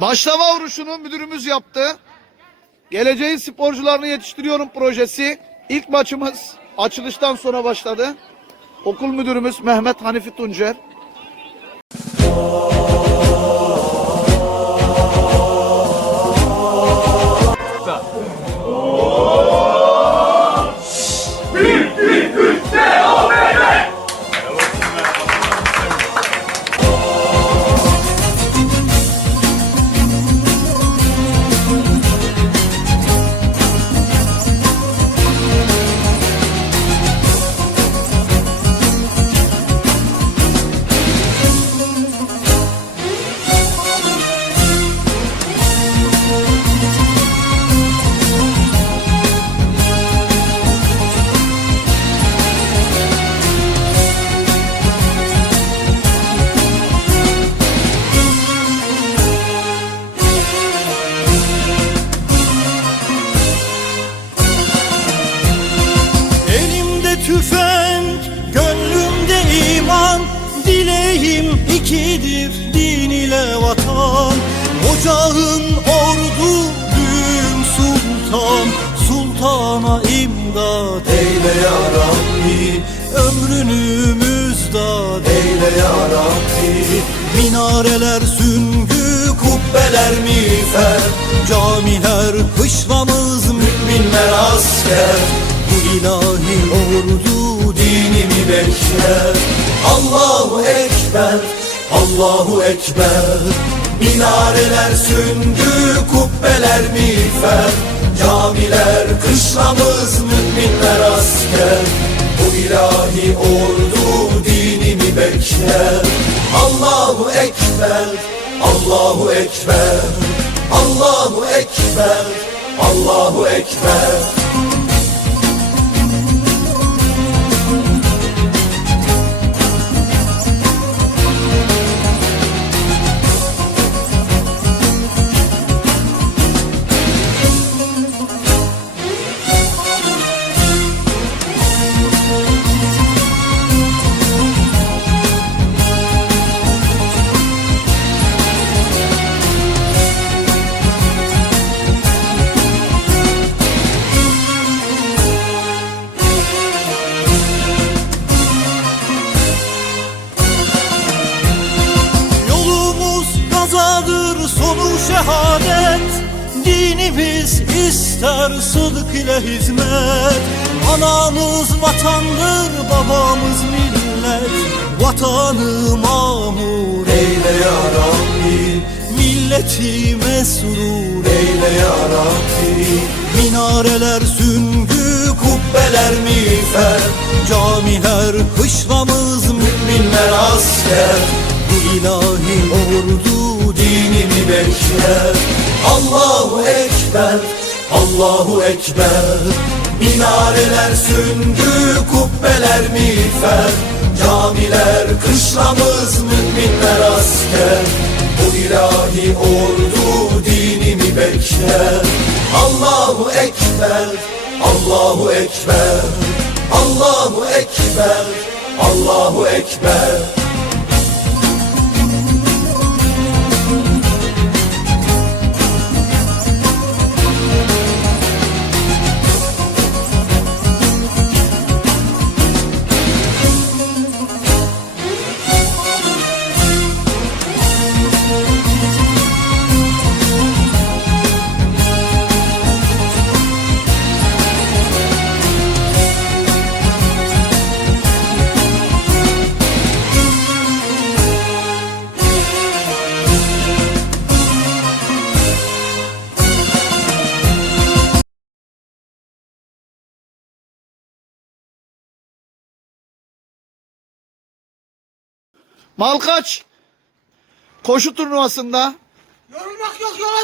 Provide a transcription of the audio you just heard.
Başlama vuruşunu müdürümüz yaptı. Geleceğin sporcularını yetiştiriyorum projesi. İlk maçımız açılıştan sonra başladı. Okul müdürümüz Mehmet Hanifi Tuncer. Elimde tüfek, gönlümde iman Dileğim ikidir, din ile vatan. Ocağın ordu, büyüm sultan Sultana imdad eyle ya Rabbi. Ömrünü müzdat eyle ya Rabbi. Minareler süngü, kubbeler miğfer. Camiler kışlamız, müminler asker. Bu ilahi ordu dinimi bekler. Allahu Ekber, Allahu Ekber. Minareler sündü, kubbeler miğfer. Camiler kışlamız, müminler asker. Bu ilahi ordu dinimi bekler. Allahu Ekber, Allahu Ekber. Allahu Ekber, Allahu Ekber sonu şehadet Dinimiz ister sıdk ile hizmet. Anamız vatandır babamız millet. Vatanı mamur eyle ya Rabbi. Milleti mesrur eyle ya Rabbi. Minareler süngü kubbeler miğfer. Camiler kışlamız müminler asker. Bu ilahi ordu dinimi bekler? Allahu Ekber, Allahu Ekber. Minareler sündü, kubbeler miğfer. Camiler kışlamız, müminler asker. Bu ilahi ordu dinimi bekler? Allahu Ekber, Allahu Ekber. Allahu Ekber, Allahu Ekber Malkaç koşu turnuvasında Yorulmak yok yola.